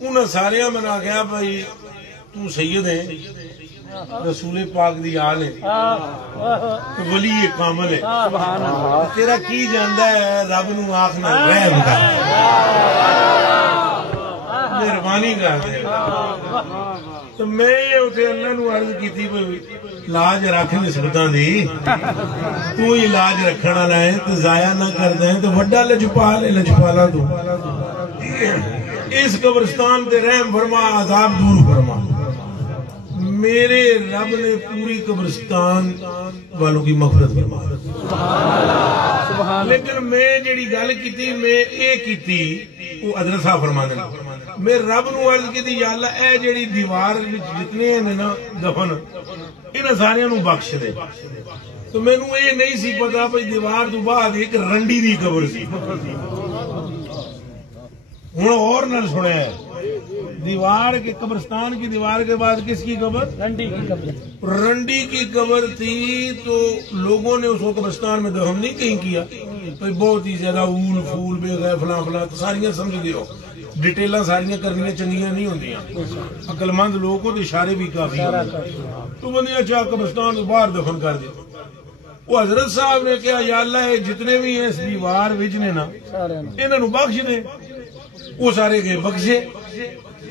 انہاں سارے میں آخیا بھائی تو سید ہے رسول پاک دی آل ہے ولی کامل ہے تیرا کی جاندا ہے رب نو آخنا رحم کر مہربانی کر دے تو میں اتنے اللہ نو عرض کی لاج رکھ نسبتاں دی تو ہی لاج رکھنے والا ہے تو ضائع نہ کردا ہے تو وڈا لجپال ہے لجپالا تو اس قبرستان تے رحم فرما عذاب دور فرما میرے رب نے پوری قبرستان والوں کی مغفرت فرما لیکن میں جڑی گل کی میں اے کی وہ حضرت صاحب فرما دے میں رب نو عرض کی یا اللہ اے جڑی دیوار جتنے ہیں نا دفن انہاں سارے نو بخش دے تو مینوں اے نہیں سی پتا بھائی دیوار تو بعد ایک رنڈی دی قبر سی ہوں اور نہ سنیا ہے دیوار کے قبرستان کی دیوار کے بعد کس کی قبر رنڈی کی قبر رنڈی کی قبر تھی تو لوگوں نے اس کو قبرستان میں دفن نہیں کہیں کیا بہت ہی زیادہ اول پھول بے گئے فلاں فلاں ساریاں سمجھ دیو ڈیٹیلاں ساریاں کرنی چنگیاں نہیں ہوندیاں عقل مند لوگوں کو اشارے بھی کافی ہوتے تو بندیاں چاہ قبرستان کو باہر دفن کر دیا وہ حضرت صاحب نے کہا یا اللہ جتنے بھی ہیں اس دیوار وچ نے نا انہاں نو بخش دے وہ سارے گئے بخشے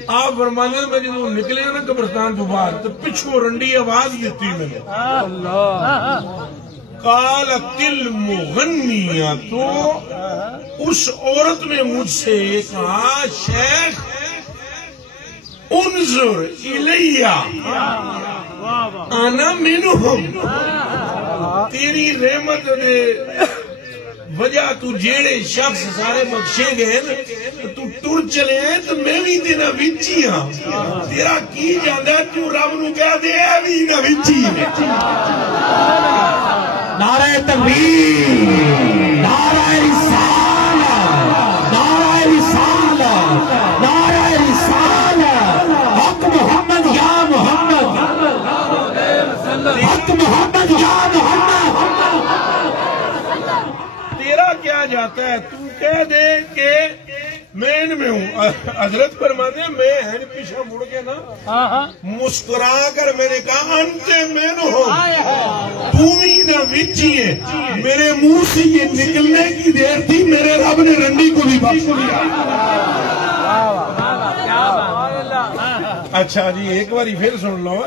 آپ فرمانے میں جب نکلے نا قبرستان تو باہر تو پچھو رنڈی آواز دیتی میں نے قالت المغنیہ تو اس عورت نے مجھ سے کہا شیخ انظر الیہ انا منہم تیری رحمت دے وجہ تو جیڑے شخص سارے بخشے گئے تو ٹر چلے ہیں تو میں بھی تیرا وچی ہاں تیرا کی جاندہ تو رب نو کہہ دے اے بھی نہ وچی نعرہ تکبیر نعرہ رسالت نعرہ رسالت نعرہ رسالت حق محمد یا محمد حق محمد یا محمد کیا جاتا ہے تو کہہ دے کہ میں ان میں ہوں حضرت فرماتے ہیں میں پیچھے مڑ کے نا مسکرا کر میں نے کہا انتے میں نہ ہو تمہیں نہ وچی ہے میرے منہ سے یہ نکلنے کی دیر تھی میرے رب نے رنڈی کو بھی بخش دیا اچھا جی ایک باری پھر سن لو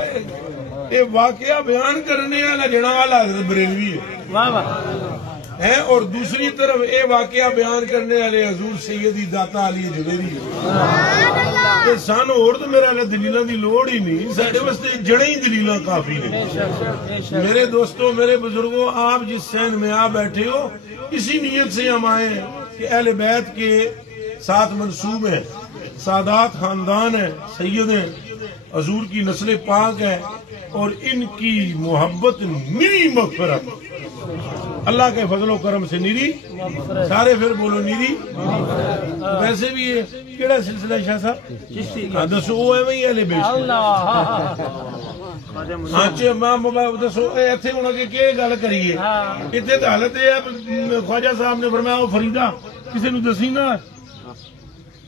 یہ واقعہ بیان کرنے والا جڑا والا حضرت بریلوی ہے اور دوسری طرف اے واقعہ بیان کرنے والے حضور سیدی داتا علی جویری ہے سانو اور تو میرا دلیلاں دی لوڑ ہی نہیں ساڈے واسطے جڑے ہی دلیلاں کافی نے میرے دوستوں میرے بزرگوں آپ جس سین میں آ بیٹھے ہو اسی نیت سے ہم آئے ہیں کہ اہل بیت کے ساتھ منسوب ہیں سادات خاندان ہیں سید ہیں حضور کی نسل پاک ہے اور ان کی محبت میری مغفرت اللہ کے فضل و کرم سے نیری سارے پھر بولو نیری ویسے بھی یہ کیڑا سلسلہ شاہ صاحب دسو وہ ہے وہی اہل بیت ہاں ماں دسو ایتھے ہونا کہ کیا گل کریے اتنے تو حالت ہے خواجہ صاحب نے فرمایا وہ فریدہ کسی نو دسی نا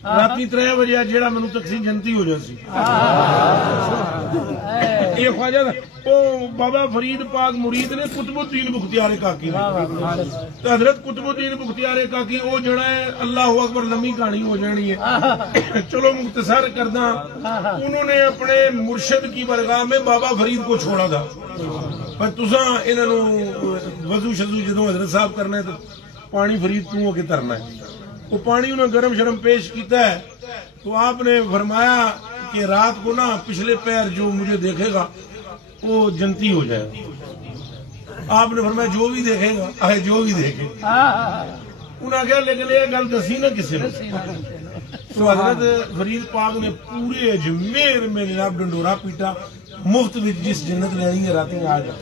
رات 3 بجے جیڑا مینوں تقسیم جنتی ہو جاسی یہ خواجہ بابا فرید پاک مرید نے قطب الدین بختیار کاکی تو حضرت قطب الدین بختیار کاکی وہ جڑا ہے اللہ اکبر لمبی کہانی ہو جانی ہے چلو مختصر کردہ انہوں نے اپنے مرشد کی برگاہ میں بابا فرید کو چھوڑا تھا پر تساں انہوں وضو شضو جدوں حضرت صاحب کرنا ہے تو پانی فرید تو ہو کے ترنا ہے وہ پانی انہوں نے گرم شرم پیش کیتا ہے تو آپ نے فرمایا کہ رات کو نا پچھلے پیر جو مجھے دیکھے گا وہ جنتی ہو جائے آپ نے فرمایا جو بھی دیکھے گا آئے جو بھی دیکھے انہوں نے کہا لیکن یہ گل دسی نا کسی نے تو حضرت فرید پاک نے پورے اجمیر میں جناب ڈنڈورا پیٹا مفت جس جنت لینی ہے راتیں آ جائے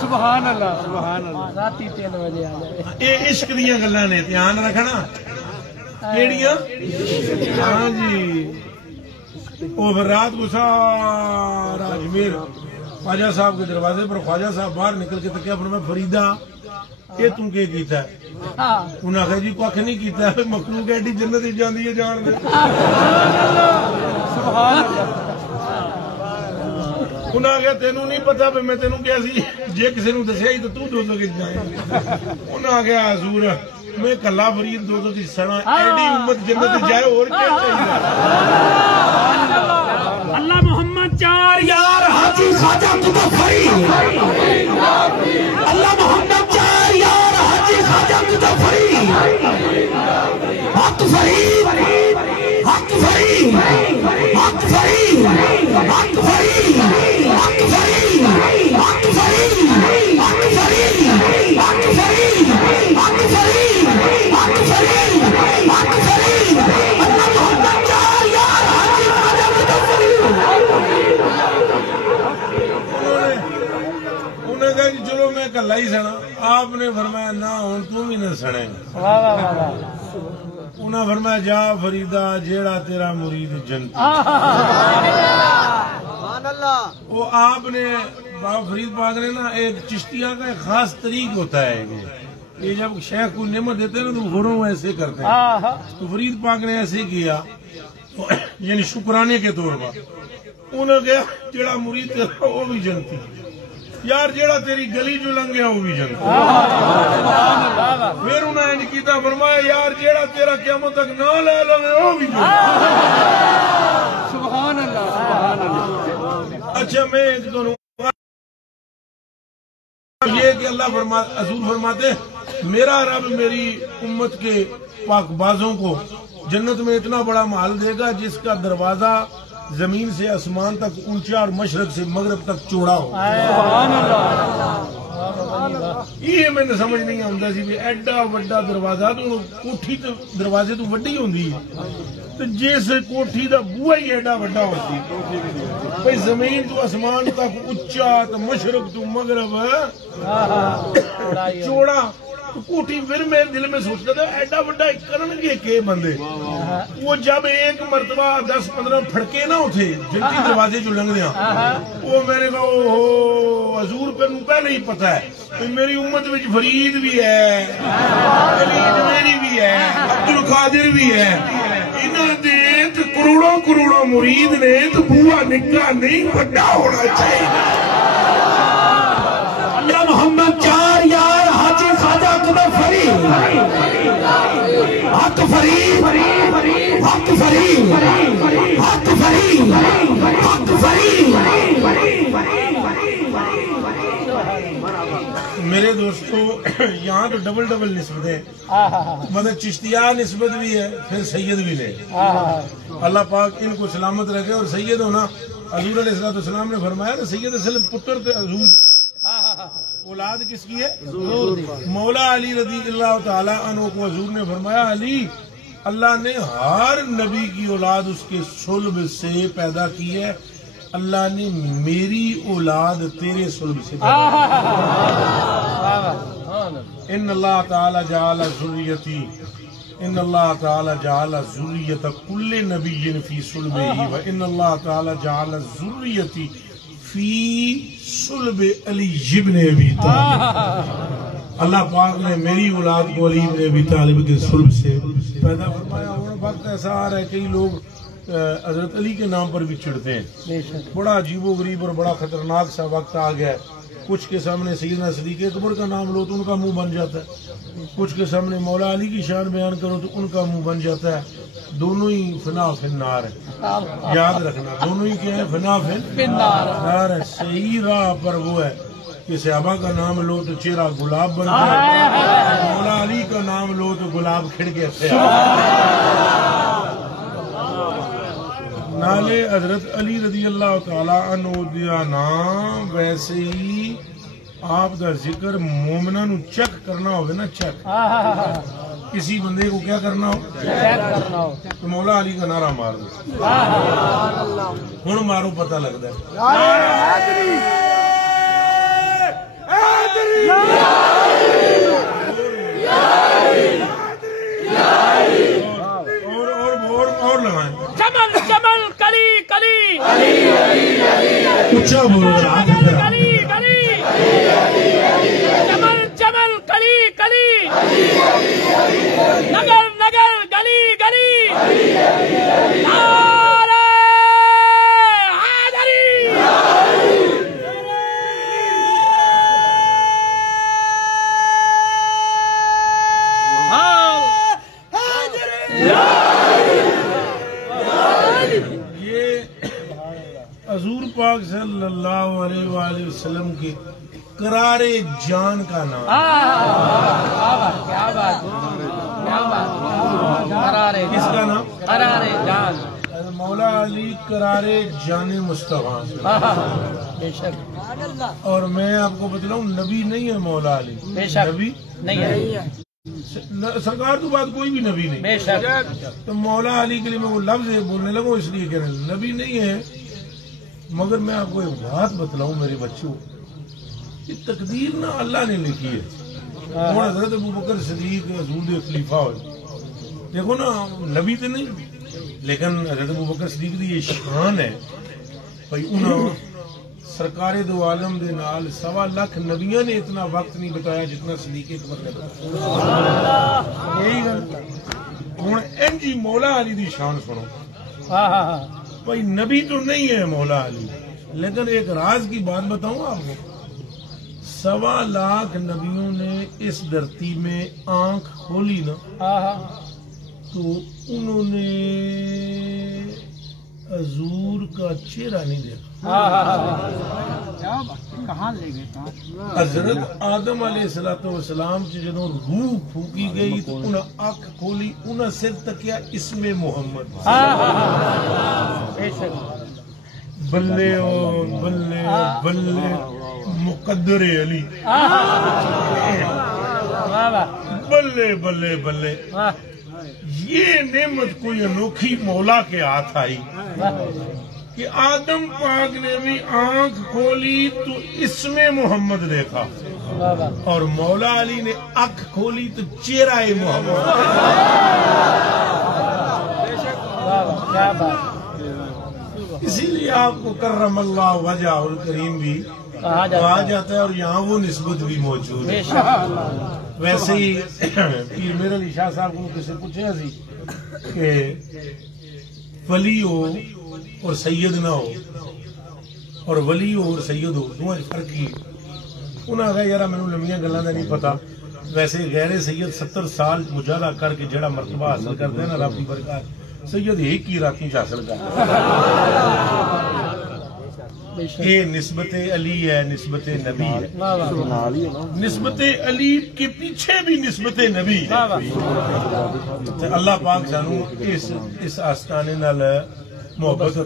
سبحان اللہ سبحان اللہ رات 3 بجے آ جائے یہ عشق دیا گلاں نے دھیان رکھنا کیڑیاں ہاں جی وہ رات کو سارا اجمیر خواجہ صاحب کے دروازے پر خواجہ صاحب باہر نکل کے تکیا فرمایا فریدا یہ تم کیا کیتا ہے انہاں کہا جی کچھ نہیں کیتا ہے مخلوق ایڈی جنت وچ جاندی ہے جان دے سبحان اللہ انہاں کہا تینوں نہیں پتا بھی میں تینوں کیا سی جے کسی نوں دسیا ہی تو دوزخ وچ جائے انہاں کہا حضور میں کلا فرید دوزخ وچ سڑا ایڈی امت جنت وچ جائے اور کیا چاہیے اللہ محمد 4 یار حاجی خواجہ مظفری اللہ محمد 4 یار حاجی خواجہ مظفری حق فرید حق فرید حق فرید حق فرید حق فرید حق فرید حق فرید حق فرید حق فرید حق فرید حق فرید اللہ محمد 4 یار حاجی خواجہ مظفری انہوں نے کہا کہ چلو میں کلا ہی سنا آپ نے فرمایا نہ ہوں تم ہی نہ سنے انہوں نے فرمایا جا فریدا جیڑا تیرا مرید جنتی وہ آپ نے بابا فرید پاک نے نا ایک چشتیہ کا ایک خاص طریق ہوتا ہے یہ جب شیخ کو نعمت دیتے ہیں نا تو گھروں ایسے کرتے ہیں تو فرید پاک نے ایسے کیا یعنی شکرانے کے طور پر انہوں نے کہا جیڑا مرید تیرا وہ بھی جنتی یار جیڑا تیری گلی جو لنگیا وہ بھی جنتی پھر انہوں نے کیتا فرمایا یار جیڑا تیرا قیامت تک نہ لے لے وہ بھی جنتی سبحان اللہ سبحان اللہ اچھا میں ایک کروں یہ کہ اللہ حضور فرماتے میرا رب میری امت کے پاک بازوں کو جنت میں اتنا بڑا محل دے گا جس کا دروازہ زمین سے آسمان تک اونچا اور مشرق سے مغرب تک چوڑا ہو یہ میں نے سمجھ نہیں آتا سی بھی ایڈا وڈا دروازہ تو کوٹھی تو دروازے تو وڈی ہوندی ہے تو جس کوٹھی دا بوا ہی ایڈا وڈا ہوتی بھائی زمین تو آسمان تک اونچا تو مشرق تو مغرب چوڑا تو کوٹھی پھر میں دل میں سوچتا تھا ایڈا وڈا کرن گے کہ بندے وہ جب ایک مرتبہ 10-15 پھڑکے نہ ہوتے جنتی دروازے جو لنگ دیا وہ میں نے کہا حضور پہ پہلے ہی پتا ہے میری امت میں فرید بھی ہے علی جویری بھی ہے عبد القادر بھی ہے انہوں نے کروڑوں کروڑوں مرید نے تو بوا نکا نہیں بڑا ہونا چاہیے اللہ محمد 4 یار حاجی خواجہ مظفری حق فرید حق فرید حق فرید حق فرید میرے دوستو یہاں تو ڈبل ڈبل نسبتیں مطلب چشتیہ نسبت بھی ہے پھر سید بھی لے اللہ پاک ان کو سلامت رکھے اور سید ہونا حضور علیہ السلام نے فرمایا نا سید اصل پتر تھے حضور اولاد کس کی ہے مولا علی رضی اللہ تعالی عنہ کو حضور نے فرمایا علی اللہ نے ہر نبی کی اولاد اس کے صلب سے پیدا کی ہے اللہ نے میری اولاد تیرے صلب سے پیدا کی ان اللہ تعالی جعل ذریتی ان اللہ تعالی جعل ذریت کل نبی فی صلبہ وان اللہ تعالی جعل ذریتی فی صلب علی ابن ابی طالب اللہ پاک نے میری اولاد کو علی ابن ابی طالب کے صلب سے پیدا فرمایا اور وقت ایسا آ رہا ہے کئی لوگ حضرت علی کے نام پر بھی چڑھتے ہیں بڑا عجیب و غریب اور بڑا خطرناک سا وقت آ گیا ہے کچھ کے سامنے سیدنا صدیق اکبر کا نام لو تو ان کا منہ بن جاتا ہے کچھ کے سامنے مولا علی کی شان بیان کرو تو ان کا منہ بن جاتا ہے دونوں ہی فنا فی النار ہے یاد رکھنا دونوں ہی کیا ہے فنا فی النار ہے صحیح راہ پر وہ ہے کہ صحابہ کا نام لو تو چہرہ گلاب بن جائے مولا علی کا نام لو تو گلاب کھڑ کے نالے حضرت علی رضی اللہ تعالی عنہ دیا نام ویسے ہی آپ کا ذکر مومنہ نو چیک کرنا ہوگا نا چیک کسی بندے کو کیا کرنا ہو تو مولا علی کا نعرہ مار دو ہن مارو پتہ لگتا ہے اور لگائیں جمل جمل کلی کلی اچھا بولو کلی کلی جمل جمل کلی کلی نگر نگر گلی گلی نعرہ حیدری حضور پاک صلی اللہ علیہ وآلہ وسلم کے قرار جان کا نام. کس کا نام؟ قرار جان. مولا علی قرار جان مصطفیٰ. بے شک. اور میں آپ کو بتلاؤں نبی نہیں ہے مولا علی. بے شک. نبی نہیں ہے. سرکار تو بات کوئی بھی نبی نہیں. بے شک. تو مولا علی کے لیے میں وہ لفظ بولنے لگوں اس لیے کہ نبی نہیں ہے. مگر میں آپ کو ایک بات بتلاؤں میرے بچوں، یہ تقدیر نہ اللہ نے لکھی ہے. اور حضرت ابوبکر صدیق حضور دے خلیفہ ہوئے، دیکھو نا نبی تو نہیں لیکن حضرت ابوبکر صدیق دی یہ شان ہے بھائی انہوں سرکار دو عالم دے نال 1.25 لاکھ نبیوں نے اتنا وقت نہیں بتایا جتنا صدیق اکبر نے بتایا. یہی گل ہوں جی مولا علی دی شان سنو. بھائی نبی تو نہیں ہے مولا علی، لیکن ایک راز کی بات بتاؤں آپ کو، 1.25 لاکھ نبیوں نے اس دھرتی میں آنکھ کھولی نا تو انہوں نے حضور کا چہرہ نہیں دیکھا. کہاں لے گئے؟ حضرت آدم علیہ السلام سے جدوں روح پھونکی گئی تو انہیں آنکھ کھولی، انہیں سر تکیا اسم محمد. بلے او بلے بلے مقدر علی، بلے بلے بلے. یہ نعمت کوئی انوکھی مولا کے ہاتھ آئی کہ آدم پاک نے بھی آنکھ کھولی تو اسم محمد دیکھا، اور مولا علی نے آنکھ کھولی تو چہرہ محمد. اسی لیے آپ کو کرم اللہ وجہ الکریم بھی کہا جاتا ہے، اور یہاں وہ نسبت بھی موجود ہے. ویسے ہی پیر میر علی شاہ صاحب کو کسی پوچھا سی کہ ولی ہو اور سید نہ ہو، اور ولی ہو اور سید ہو دونوں فرق ہی. انہوں نے کہا یار مینوں لمبیاں گلاں دا نہیں پتا، ویسے غیر سید 70 سال مجاہدہ کر کے جڑا مرتبہ حاصل کرتے ہیں نا رب کی برکات، سید ایک ہی رات میں حاصل کرتا. یہ نسبت علی ہے، نسبت نبی ہے. نسبت علی کے پیچھے بھی نسبت نبی ہے. اللہ پاک سانو اس آستانے نال محبت